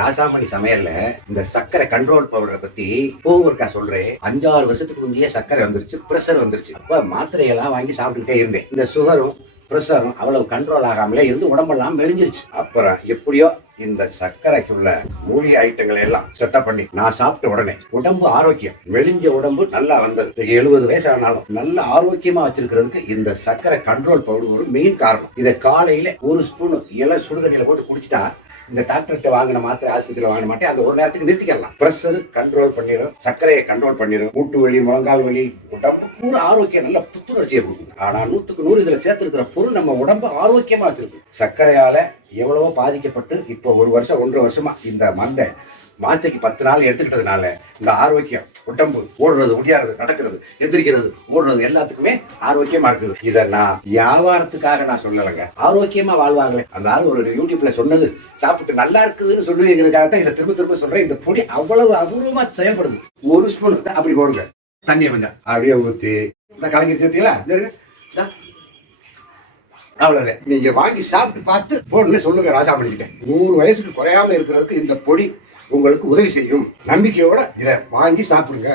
ராசாமணி சமையல்ல இந்த சர்க்கரை கண்ட்ரோல் பவுடரை பத்தி ஒருக்கா சொல்றேன். 5-6 வருஷத்துக்கு முந்தைய சர்க்கரை வந்துருச்சு, பிரஷர் வந்துருச்சு. அப்ப மாத்திரையெல்லாம் வாங்கி சாப்பிட்டுக்கிட்டே இருந்தேன். இந்த சுகரும் பிரஷரும் அவ்வளவு கண்ட்ரோல் ஆகாமலே இருந்து உடம்பெல்லாம் மெலிஞ்சிருச்சு. அப்புறம் எப்படியோ இந்த சர்க்கரைக்குள்ள மூலிகை ஐட்டங்களை எல்லாம் செட்டப் பண்ணி நான் சாப்பிட்ட உடனே உடம்பு ஆரோக்கியம், மெலிஞ்ச உடம்பு நல்லா வந்தது. 70 வயசு ஆனாலும் நல்ல ஆரோக்கியமா வச்சிருக்கிறதுக்கு இந்த சர்க்கரை கண்ட்ரோல் பவுடர் ஒரு மெயின் காரணம். இதை காலையில ஒரு ஸ்பூன் இலை சுடுதண்ணியில போட்டு குடிச்சிட்டா இந்த டாக்டர்கிட்ட வாங்கின மாத்திரை ஆஸ்பத்திரியில் வாங்கின மாட்டேன் அந்த ஒரு நேரத்துக்கு நிறுத்திக்கலாம். பிரஷர் கண்ட்ரோல் பண்ணிடும், சர்க்கரையை கண்ட்ரோல் பண்ணிடும், மூட்டு வலி, முழங்கால் வலி, உடம்பு பூரா ஆரோக்கியம், நல்ல புத்துணர்ச்சியை கொடுக்கும். ஆனா 100க்கு 100 இதுல சேர்த்திருக்கிற பொருள் நம்ம உடம்பு ஆரோக்கியமா வச்சிருக்கு. சர்க்கரையால எவ்வளவோ பாதிக்கப்பட்டு இப்போ 1 வருஷம் 1.5 வருஷமா இந்த மந்தை மாத்தைக்கு 10 நாள் எடுத்துக்கிட்டதுனால இந்த ஆரோக்கியம், உடம்பு ஓடுறது, ஒடியாறது, நடக்கிறது, எந்திரிக்கிறது, ஓடுறது எல்லாத்துக்குமே ஆரோக்கியமா இருக்குது. இதை நான் வியாபாரத்துக்காக நான் சொல்லலைங்க, ஆரோக்கியமா வாழ்வாங்களே அந்த ஆள் ஒரு யூடியூப்ல சொன்னது சாப்பிட்டு நல்லா இருக்குதுன்னு சொல்லுவீங்கிறதுக்காக தான் இதை திரும்ப திரும்ப சொல்றேன். இந்த பொடி அவ்வளவு அபூர்வமா செயல்படுது. 1 ஸ்பூன் அப்படி போடுங்க, தண்ணியை கொஞ்சம் அப்படியே ஊற்றி இந்த கலங்கி சேர்த்தீங்களா, அவ்வளவு நீங்க வாங்கி சாப்பிட்டு பார்த்து போடணும்னு சொல்லுங்க. ராசாமணிக்கிட்ட 100 வயசுக்கு குறையாம இருக்கிறதுக்கு இந்த பொடி உங்களுக்கு உதவி செய்யும். நம்பிக்கையோட இதை வாங்கி சாப்பிடுங்க.